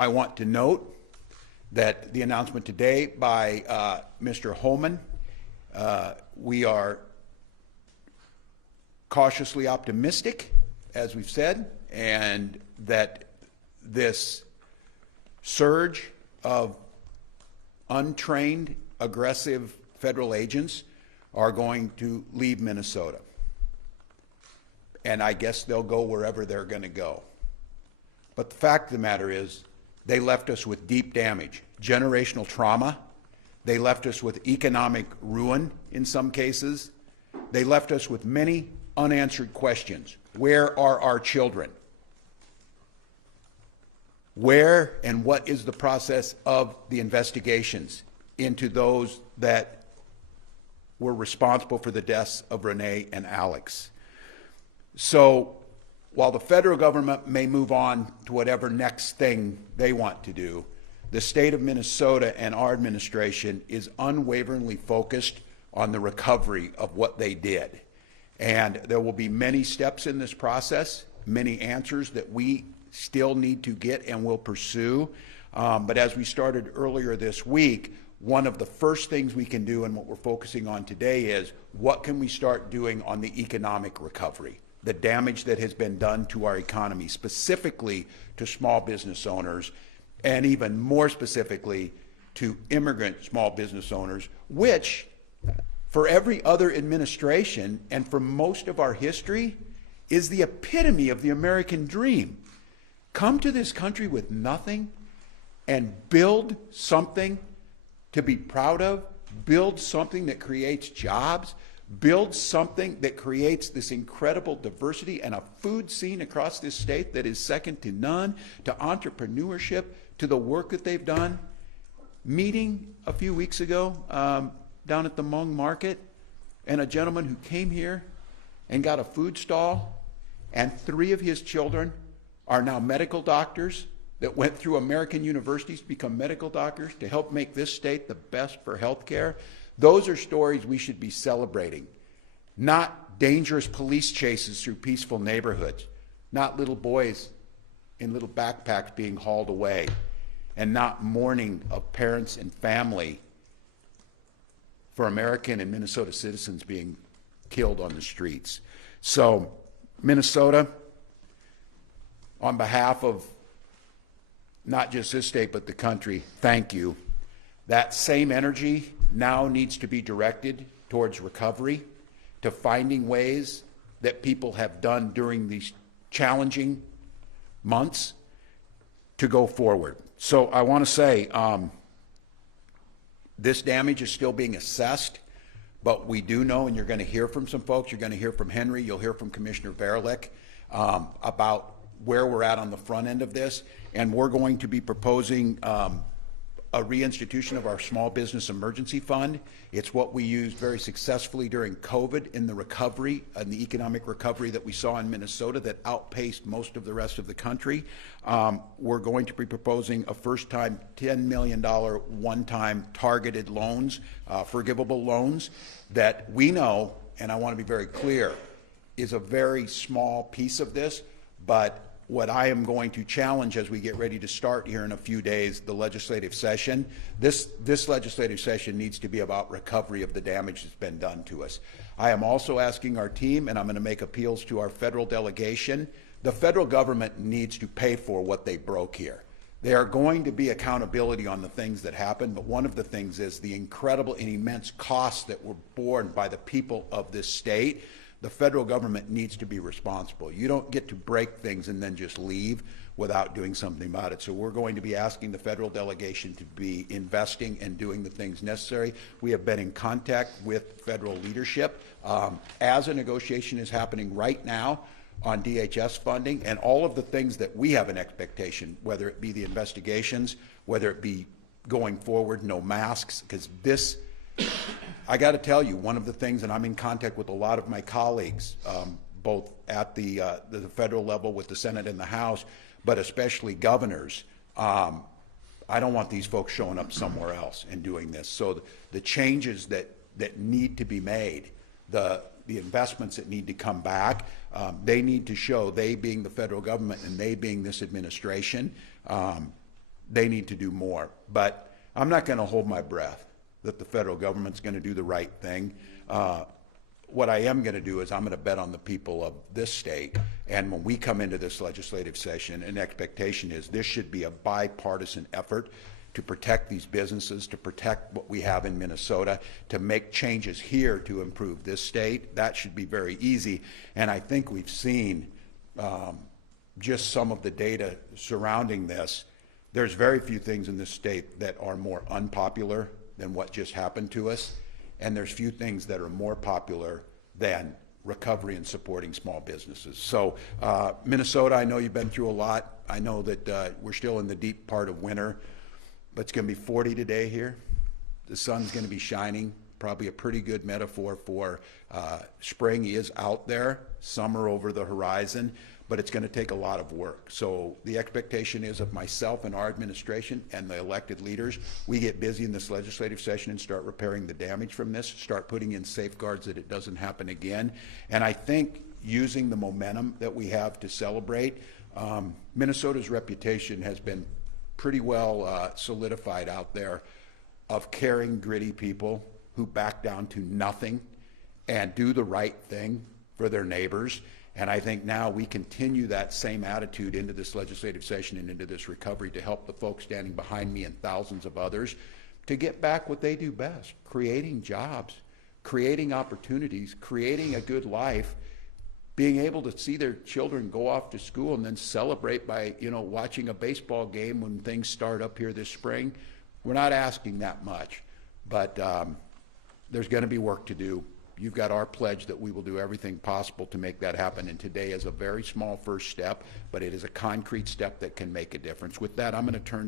I want to note that the announcement today by Mr. Homan, we are cautiously optimistic, as we've said, and that this surge of untrained, aggressive federal agents are going to leave Minnesota. And I guess they'll go wherever they're going to go. But the fact of the matter is, they left us with deep damage, generational trauma. They left us with economic ruin in some cases. They left us with many unanswered questions. Where are our children? Where and what is the process of the investigations into those that were responsible for the deaths of Renee and Alex? So while the federal government may move on to whatever next thing they want to do, the state of Minnesota and our administration is unwaveringly focused on the recovery of what they did. And there will be many steps in this process, many answers that we still need to get and will pursue. But as we started earlier this week, one of the first things we can do and what we're focusing on today is what can we start doing on the economic recovery, the damage that has been done to our economy, specifically to small business owners, and even more specifically to immigrant small business owners, which for every other administration and for most of our history is the epitome of the American dream. Come to this country with nothing and build something to be proud of, build something that creates jobs, build something that creates this incredible diversity and a food scene across this state that is second to none, to entrepreneurship, to the work that they've done. Meeting a few weeks ago down at the Hmong market, and a gentleman who came here and got a food stall, and 3 of his children are now medical doctors that went through American universities to become medical doctors to help make this state the best for healthcare. Those are stories we should be celebrating, not dangerous police chases through peaceful neighborhoods, not little boys in little backpacks being hauled away, and not mourning of parents and family for American and Minnesota citizens being killed on the streets. So, Minnesota, on behalf of not just this state but the country, thank you. That same energy now needs to be directed towards recovery, to finding ways that people have done during these challenging months to go forward. So I want to say this damage is still being assessed, but we do know, and you're going to hear from some folks, you're going to hear from Henry, you'll hear from Commissioner Verlick about where we're at on the front end of this, and we're going to be proposing a reinstitution of our small business emergency fund. It's what we used very successfully during COVID in the recovery and the economic recovery that we saw in Minnesota that outpaced most of the rest of the country. We're going to be proposing a first-time $10 million one-time targeted loans, forgivable loans, that we know, and I want to be very clear, is a very small piece of this, but what I am going to challenge as we get ready to start here in a few days, the legislative session, this legislative session needs to be about recovery of the damage that's been done to us. I am also asking our team, and I'm going to make appeals to our federal delegation, the federal government needs to pay for what they broke here. There are going to be accountability on the things that happen, but one of the things is the incredible and immense costs that were borne by the people of this state. The federal government needs to be responsible. You don't get to break things and then just leave without doing something about it. So we're going to be asking the federal delegation to be investing and doing the things necessary. We have been in contact with federal leadership as a negotiation is happening right now on DHS funding and all of the things that we have an expectation, whether it be the investigations, whether it be going forward, no masks, because this, I got to tell you, one of the things, and I'm in contact with a lot of my colleagues, both at the federal level with the Senate and the House, but especially governors. I don't want these folks showing up somewhere else and doing this. So the changes that need to be made, the investments that need to come back, they need to show, they being the federal government and they being this administration, they need to do more. But I'm not going to hold my breath that the federal government's going to do the right thing. What I am going to do is I'm going to bet on the people of this state. And when we come into this legislative session, an expectation is this should be a bipartisan effort to protect these businesses, to protect what we have in Minnesota, to make changes here to improve this state. That should be very easy. And I think we've seen just some of the data surrounding this. There's very few things in this state that are more unpopular than what just happened to us. And there's few things that are more popular than recovery and supporting small businesses. So Minnesota, I know you've been through a lot. I know that we're still in the deep part of winter, but it's going to be 40 today here. The sun's going to be shining. Probably a pretty good metaphor for spring is out there, summer over the horizon, but it's going to take a lot of work. So the expectation is of myself and our administration and the elected leaders, we get busy in this legislative session and start repairing the damage from this, start putting in safeguards that it doesn't happen again. And I think using the momentum that we have to celebrate, Minnesota's reputation has been pretty well solidified out there of caring, gritty people who back down to nothing and do the right thing for their neighbors. And I think now we continue that same attitude into this legislative session and into this recovery to help the folks standing behind me and thousands of others to get back what they do best, creating jobs, creating opportunities, creating a good life, being able to see their children go off to school and then celebrate by, watching a baseball game when things start up here this spring. We're not asking that much, but there's going to be work to do. You've got our pledge that we will do everything possible to make that happen, and today is a very small first step, but it is a concrete step that can make a difference. With that, I'm going to turn